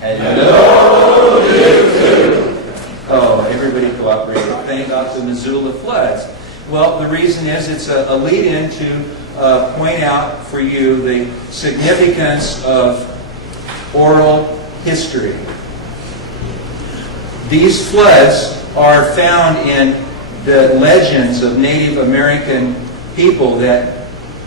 Hello, YouTube. Oh, everybody cooperated. Thank God for the Missoula floods. Well, the reason is it's a lead-in to point out for you the significance of oral history. These floods are found in the legends of Native American people that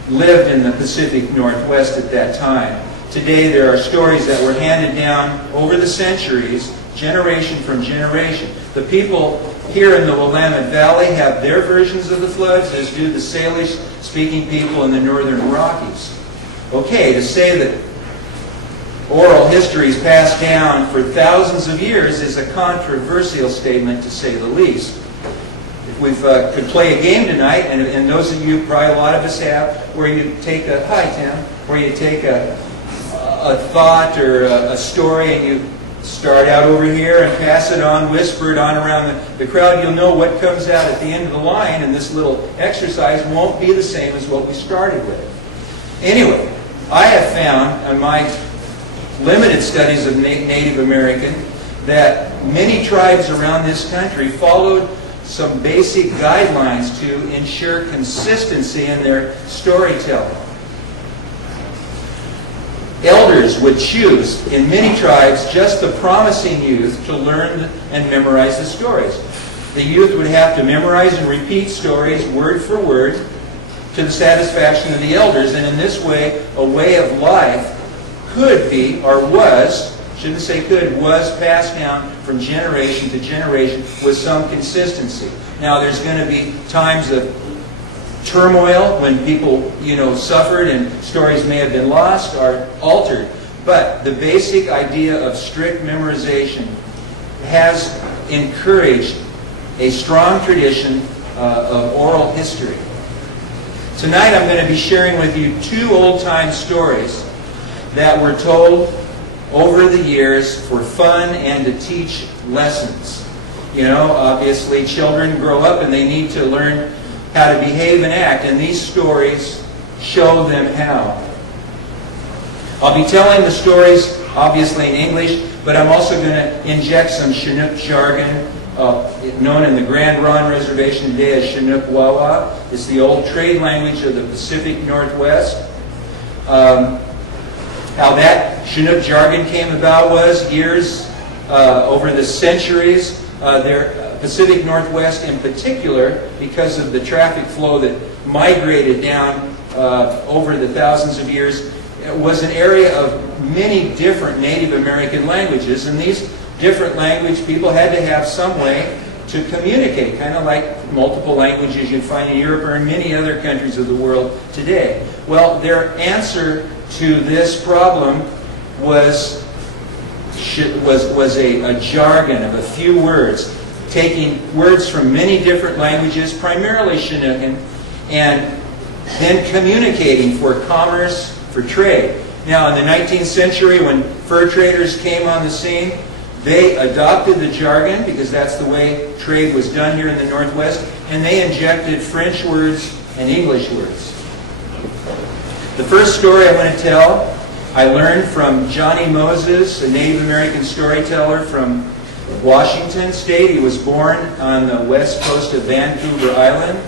lived in the Pacific Northwest at that time. Today there are stories that were handed down over the centuries, generation from generation. The people here in the Willamette Valley have their versions of the floods, as do the Salish-speaking people in the Northern Rockies. Okay, to say that oral history is passed down for thousands of years is a controversial statement, to say the least. If we could play a game tonight, and those of you, probably a lot of us have, where you take a, hi Tim, where you take a thought or a story and you start out over here and pass it on, whisper it on around the crowd, you'll know what comes out at the end of the line, and this little exercise won't be the same as what we started with. Anyway, I have found in my limited studies of Native American that many tribes around this country followed some basic guidelines to ensure consistency in their storytelling. Elders would choose, in many tribes, just the promising youth to learn and memorize the stories. The youth would have to memorize and repeat stories word for word to the satisfaction of the elders, and in this way, a way of life could be, or was, shouldn't say could, was passed down from generation to generation with some consistency. Now, there's going to be times of turmoil when people, suffered and stories may have been lost or altered. But the basic idea of strict memorization has encouraged a strong tradition of oral history. Tonight I'm going to be sharing with you two old-time stories that were told over the years for fun and to teach lessons. Obviously children grow up and they need to learn how to behave and act, and these stories show them how. I'll be telling the stories, obviously in English, but I'm also going to inject some Chinook jargon, known in the Grand Ronde Reservation today as Chinook Wawa. It's the old trade language of the Pacific Northwest. How that Chinook jargon came about was years, over the centuries, Pacific Northwest in particular, because of the traffic flow that migrated down over the thousands of years, was an area of many different Native American languages, and these different language people had to have some way to communicate, kind of like multiple languages you'd find in Europe or in many other countries of the world today. Well, their answer to this problem was a jargon of a few words, taking words from many different languages, primarily Chinookan, and then communicating for commerce, for trade. Now, in the 19th century, when fur traders came on the scene, they adopted the jargon because that's the way trade was done here in the Northwest, and they injected French words and English words. The first story I'm going to tell, I learned from Johnny Moses, a Native American storyteller from Washington State. He was born on the west coast of Vancouver Island,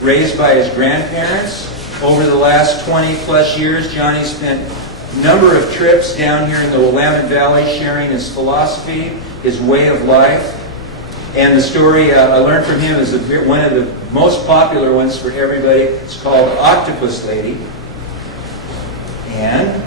raised by his grandparents. Over the last 20 plus years, Johnny spent a number of trips down here in the Willamette Valley sharing his philosophy, his way of life. And the story I learned from him is one of the most popular ones for everybody. It's called Octopus Lady. And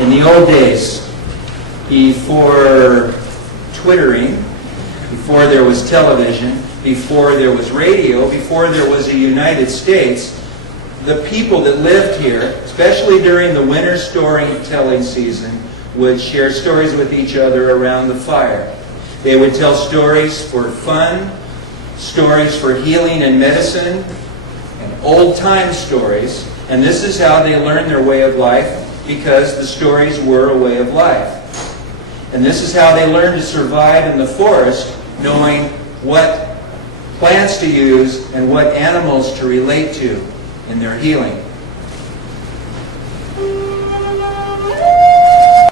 In the old days, before Twittering, before there was television, before there was radio, before there was a United States, the people that lived here, especially during the winter storytelling season, would share stories with each other around the fire. They would tell stories for fun, stories for healing and medicine, and old-time stories. And this is how they learned their way of life, because the stories were a way of life. And this is how they learned to survive in the forest, knowing what plants to use and what animals to relate to in their healing.